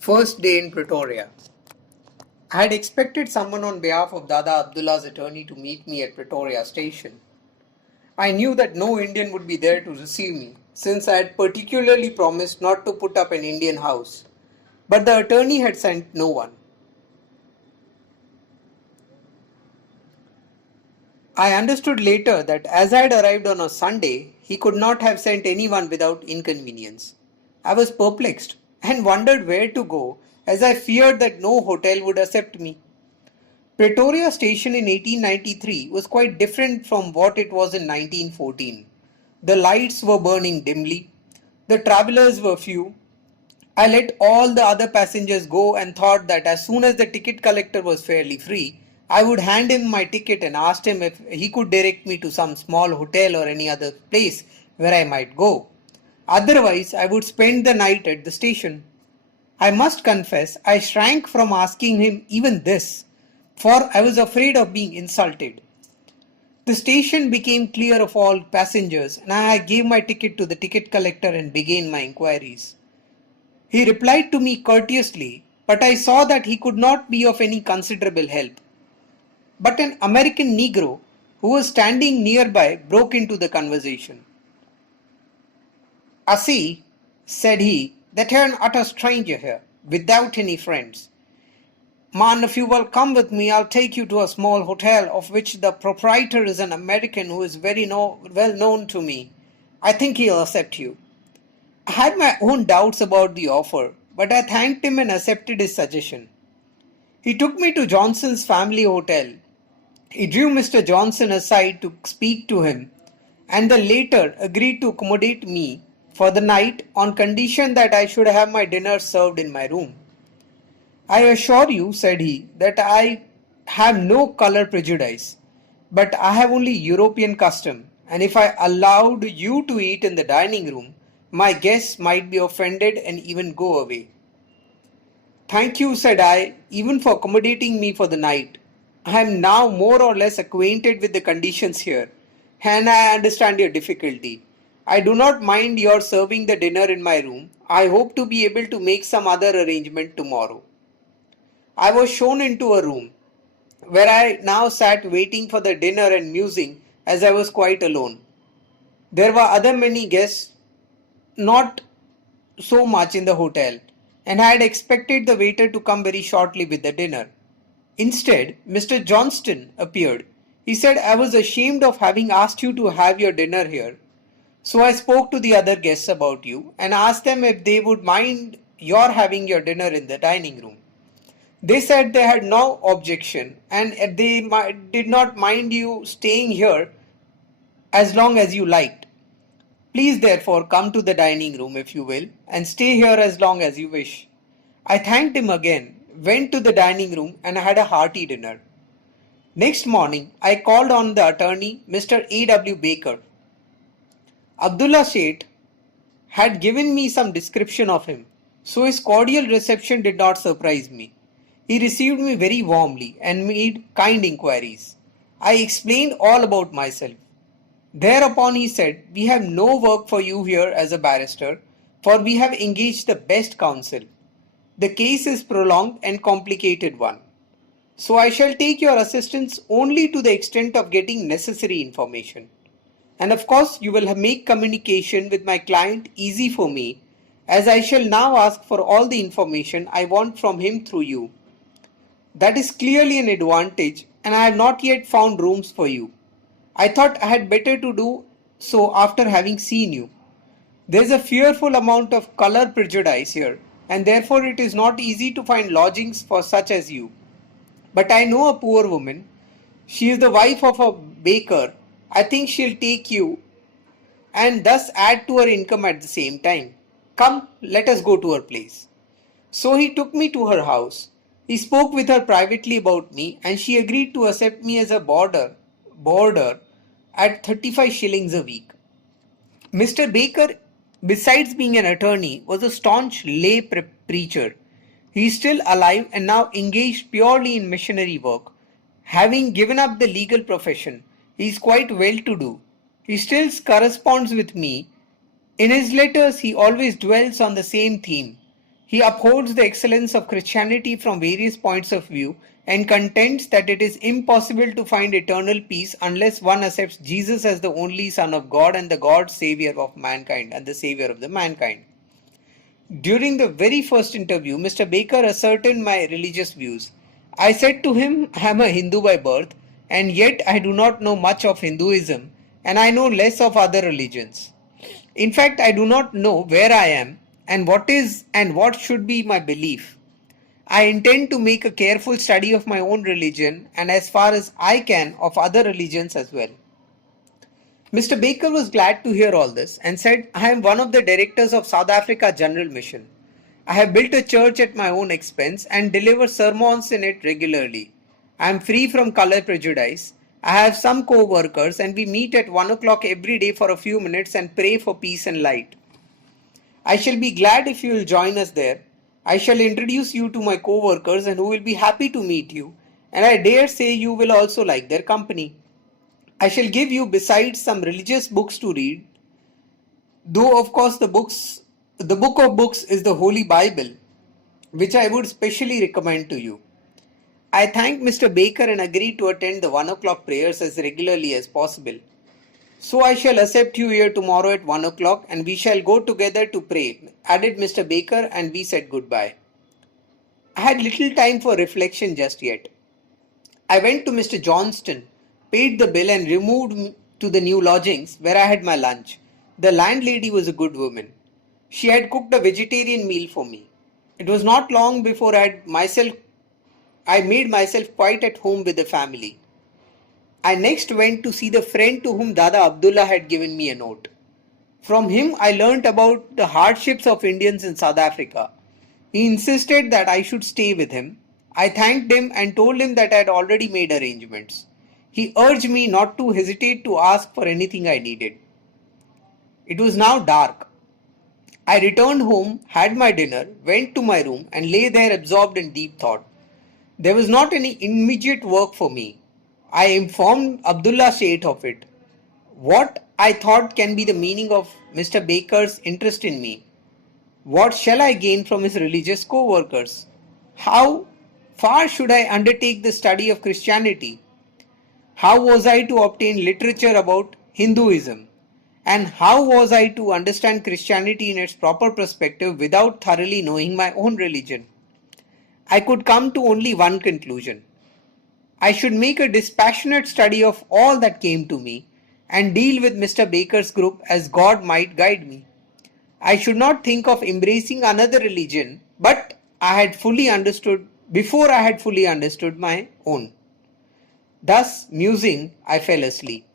First day in Pretoria. I had expected someone on behalf of Dada Abdullah's attorney to meet me at Pretoria station. I knew that no Indian would be there to receive me, since I had particularly promised not to put up an Indian house. But the attorney had sent no one. I understood later that as I had arrived on a Sunday, he could not have sent anyone without inconvenience. I was perplexed and wondered where to go, as I feared that no hotel would accept me. Pretoria station in 1893 was quite different from what it was in 1914. The lights were burning dimly. The travellers were few. I let all the other passengers go and thought that as soon as the ticket collector was fairly free, I would hand him my ticket and asked him if he could direct me to some small hotel or any other place where I might go. Otherwise, I would spend the night at the station. I must confess, I shrank from asking him even this, for I was afraid of being insulted. The station became clear of all passengers, and I gave my ticket to the ticket collector and began my inquiries. He replied to me courteously, but I saw that he could not be of any considerable help. But an American Negro who was standing nearby broke into the conversation. "I see," said he, "that you're an utter stranger here, without any friends. Man, if you will come with me, I'll take you to a small hotel of which the proprietor is an American who is very well known to me. I think he'll accept you." I had my own doubts about the offer, but I thanked him and accepted his suggestion. He took me to Johnson's family hotel. He drew Mr. Johnson aside to speak to him, and the latter agreed to accommodate me for the night on condition that I should have my dinner served in my room. "I assure you," said he, "that I have no color prejudice, but I have only European custom, and if I allowed you to eat in the dining room, my guests might be offended and even go away." "Thank you," said I, "even for accommodating me for the night. I am now more or less acquainted with the conditions here, and I understand your difficulty. I do not mind your serving the dinner in my room. I hope to be able to make some other arrangement tomorrow." I was shown into a room, where I now sat waiting for the dinner and musing, as I was quite alone. There were other many guests, not so much in the hotel, and I had expected the waiter to come very shortly with the dinner. Instead, Mr. Johnston appeared. He said, "I was ashamed of having asked you to have your dinner here. So I spoke to the other guests about you and asked them if they would mind your having your dinner in the dining room. They said they had no objection and they did not mind you staying here as long as you liked. Please therefore come to the dining room if you will and stay here as long as you wish." I thanked him again, went to the dining room and had a hearty dinner. Next morning I called on the attorney, Mr. A.W. Baker. Abdullah Seth had given me some description of him, so his cordial reception did not surprise me. He received me very warmly and made kind inquiries. I explained all about myself. Thereupon he said, "We have no work for you here as a barrister, for we have engaged the best counsel. The case is prolonged and complicated one. So I shall take your assistance only to the extent of getting necessary information. And of course you will make communication with my client easy for me, as I shall now ask for all the information I want from him through you. That is clearly an advantage, and I have not yet found rooms for you. I thought I had better to do so after having seen you. There is a fearful amount of color prejudice here, and therefore it is not easy to find lodgings for such as you. But I know a poor woman. She is the wife of a baker. I think she'll take you and thus add to her income at the same time. Come, let us go to her place." So he took me to her house. He spoke with her privately about me, and she agreed to accept me as a boarder at 35 shillings a week. Mr. Baker, besides being an attorney, was a staunch lay preacher. He is still alive and now engaged purely in missionary work. Having given up the legal profession, he is quite well to do. He still corresponds with me. In his letters, he always dwells on the same theme. He upholds the excellence of Christianity from various points of view and contends that it is impossible to find eternal peace unless one accepts Jesus as the only Son of God and the God Savior of mankind and the Savior of the mankind. During the very first interview, Mr. Baker ascertained my religious views. I said to him, I am a Hindu by birth, and yet I do not know much of Hinduism, and I know less of other religions. In fact, I do not know where I am and what is and what should be my belief. I intend to make a careful study of my own religion and as far as I can of other religions as well. Mr. Baker was glad to hear all this and said, I am one of the directors of South Africa General Mission. I have built a church at my own expense and deliver sermons in it regularly. I am free from color prejudice. I have some co-workers and we meet at 1 o'clock every day for a few minutes and pray for peace and light. I shall be glad if you will join us there. I shall introduce you to my co-workers and who will be happy to meet you, and I dare say you will also like their company. I shall give you besides some religious books to read, though of course the book of books is the Holy Bible, which I would specially recommend to you. I thanked Mr. Baker and agreed to attend the 1 o'clock prayers as regularly as possible. So I shall accept you here tomorrow at 1 o'clock and we shall go together to pray, added Mr. Baker, and we said goodbye. I had little time for reflection just yet. I went to Mr. Johnston, paid the bill and removed to the new lodgings where I had my lunch. The landlady was a good woman. She had cooked a vegetarian meal for me. It was not long before I made myself quite at home with the family. I next went to see the friend to whom Dada Abdullah had given me a note. From him I learnt about the hardships of Indians in South Africa. He insisted that I should stay with him. I thanked him and told him that I had already made arrangements. He urged me not to hesitate to ask for anything I needed. It was now dark. I returned home, had my dinner, went to my room and lay there absorbed in deep thought. There was not any immediate work for me. I informed Abdullah Sheikh of it. What I thought can be the meaning of Mr. Baker's interest in me? What shall I gain from his religious co-workers? How far should I undertake the study of Christianity? How was I to obtain literature about Hinduism? And how was I to understand Christianity in its proper perspective without thoroughly knowing my own religion? I could come to only one conclusion. I should make a dispassionate study of all that came to me and deal with Mr. Baker's group as God might guide me. I should not think of embracing another religion, but before I had fully understood my own. Thus, musing, I fell asleep.